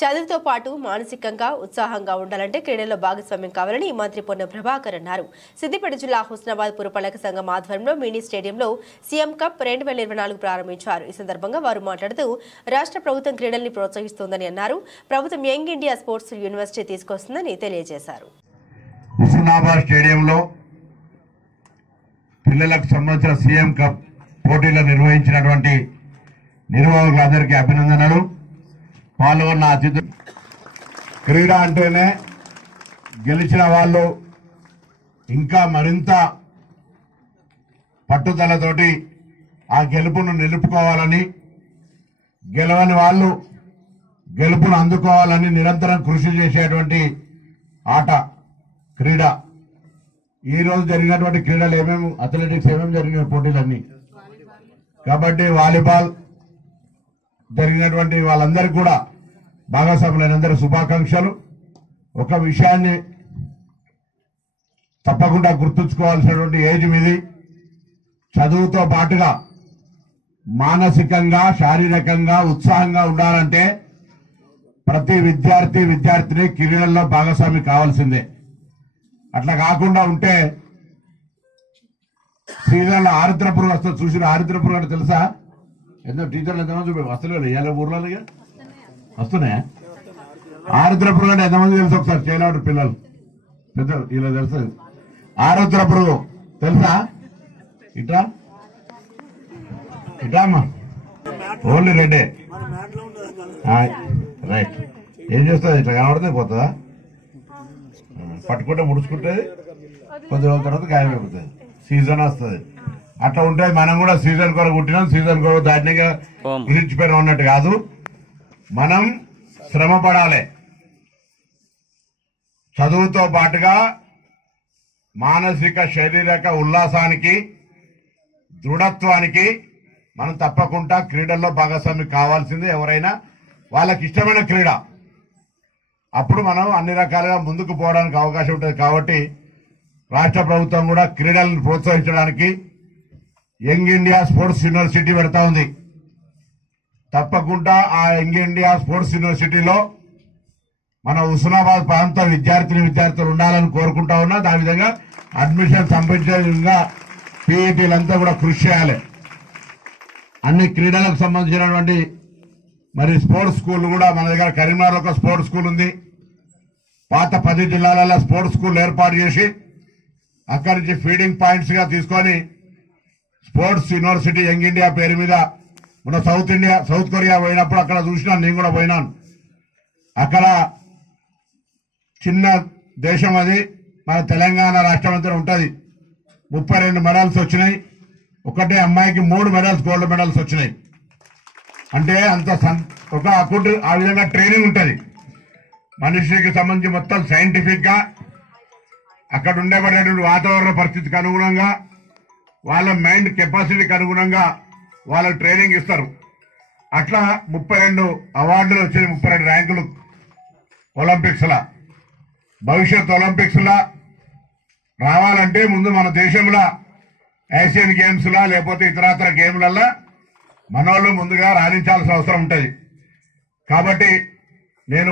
చదువుతో పాటు మానసికంగా ఉత్సాహంగా ఉండాలంటే క్రీడల్లో భాగస్వామ్యం కావాలని మంత్రి పొన్నం ప్రభాకర్ అన్నారు. సిద్దిపేట జిల్లా హుస్నాబాద్ పురపాలక సంఘం ఆధ్వర్యంలో మినీ స్టేడియంలో సీఎం కప్ 2024 ప్రారంభించారు. ఈ సందర్భంగా వారు మాట్లాడుతూ రాష్ట్ర ప్రభుత్వం క్రీడల్ని ప్రోత్సహిస్తోందని అన్నారు. ప్రభుత్వం యంగ్ ఇండియా స్పోర్ట్స్ యూనివర్సిటీ తీసుకొస్తుందని తెలియజేశారు. హుస్నాబాద్ స్టేడియంలో పిల్లలకు సంబంధించిన సీఎం కప్ పోటీలు నిర్వహించినటువంటి నిర్వాహకులందరికీ అభినందనలు. పాల్గొన్న అతిథులు. క్రీడ అంటేనే గెలిచిన వాళ్ళు ఇంకా మరింత పట్టుదలతోటి ఆ గెలుపును నిలుపుకోవాలని, గెలవని వాళ్ళు గెలుపును అందుకోవాలని నిరంతరం కృషి చేసేటువంటి ఆట క్రీడ. ఈ రోజు జరిగినటువంటి క్రీడలు ఏమేమి, అథ్లెటిక్స్ ఏమేమి జరిగిన పోటీలన్నీ, కబడ్డీ, వాలీబాల్ జరిగినటువంటి వాళ్ళందరికీ కూడా భాగస్వాములైనందరూ శుభాకాంక్షలు. ఒక విషయాన్ని తప్పకుండా గుర్తుంచుకోవాల్సినటువంటి ఏజ్ మీది. చదువుతో పాటుగా మానసికంగా, శారీరకంగా ఉత్సాహంగా ఉండాలంటే ప్రతి విద్యార్థిని క్రీడల్లో భాగస్వామి కావాల్సిందే. అట్లా కాకుండా ఉంటే సీజన్లో ఆరుద్ర పురుగు వస్తుంది. చూసిన ఆరుద్ర పురుగు అంటే తెలుసా? ఎంతో టీచర్లు ఎంతమంది చూపి వస్తలేదు ఇవాళ ఊర్లో వస్తున్నాయా? ఆరుద్ర పురుగు అంటే ఎంతమంది తెలుసు? ఒకసారి చేయలేడు పిల్లలు పెద్ద ఇలా తెలుసు. ఆరుద్ర పురుగు తెలుసా? ఇట్లా అమ్మా, ఓన్లీ రెడ్డే. రైట్. ఏం చేస్తుంది? ఇట్లా కనబడితే పోతుందా? పట్టుకుంటే ముడుచుకుంటుంది, కొద్ది రోజుల తర్వాత గాయమైపోతుంది, సీజన్ వస్తుంది. అట్లా ఉంటుంది. మనం కూడా సీజన్ కొరకు పుట్టినాం, సీజన్ కొరకు దాటిగా గురించిపోయినా ఉన్నట్టు కాదు. మనం శ్రమ పడాలి. చదువుతో పాటుగా మానసిక శారీరక ఉల్లాసానికి, దృఢత్వానికి మనం తప్పకుండా క్రీడల్లో భాగస్వామి కావాల్సిందే. ఎవరైనా వాళ్ళకి ఇష్టమైన క్రీడ, అప్పుడు మనం అన్ని రకాలుగా ముందుకు పోవడానికి అవకాశం ఉంటుంది. కాబట్టి రాష్ట్ర ప్రభుత్వం కూడా క్రీడలను ప్రోత్సహించడానికి యంగ్ ఇండియా స్పోర్ట్స్ యూనివర్సిటీ పెడతా ఉంది. తప్పకుండా ఆ యంగ్ ఇండియా స్పోర్ట్స్ యూనివర్సిటీలో మన హుస్నాబాద్ ప్రాంత విద్యార్థులు ఉండాలని కోరుకుంటా ఉన్నా. దాని విధంగా అడ్మిషన్ సంబంధించిన విధంగా పీఈటీలంతా కూడా కృషి చేయాలి. అన్ని క్రీడలకు సంబంధించినటువంటి మరి స్పోర్ట్స్ స్కూల్ కూడా మన దగ్గర కరీంనగర్లో ఒక స్పోర్ట్స్ స్కూల్ ఉంది. పాత 10 జిల్లాలలో స్పోర్ట్స్ స్కూల్ ఏర్పాటు చేసి అక్కడి నుంచి ఫీడింగ్ పాయింట్స్ గా తీసుకొని స్పోర్ట్స్ యూనివర్సిటీ యంగ్ ఇండియా పేరు మీద మన సౌత్ కొరియా పోయినప్పుడు అక్కడ చూసినాను. నేను కూడా పోయినాను. అక్కడ చిన్న దేశం అది, మన తెలంగాణ రాష్ట్రం అంతా ఉంటుంది. 32 మెడల్స్ వచ్చినాయి. ఒకటే అమ్మాయికి 3 మెడల్స్, గోల్డ్ మెడల్స్ వచ్చినాయి. అంటే అంత ఒక అకౌంట్. ఆ విధంగా ట్రైనింగ్ ఉంటుంది. మనిషికి సంబంధించి మొత్తం సైంటిఫిక్ గా అక్కడ ఉండేటువంటి వాతావరణ పరిస్థితికి అనుగుణంగా, వాళ్ళ మైండ్ కెపాసిటీకి అనుగుణంగా వాళ్ళ ట్రైనింగ్ ఇస్తారు. అట్లా 32 అవార్డులు వచ్చాయి, 32 ర్యాంకులు ఒలింపిక్స్ లా. భవిష్యత్ ఒలింపిక్స్ లా రావాలంటే ముందు మన దేశంలో ఏషియన్ గేమ్స్ లా లేకపోతే ఇతరత్ర గేమ్లల్లో మనోళ్ళు ముందుగా రాణించాల్సిన అవసరం ఉంటుంది. కాబట్టి నేను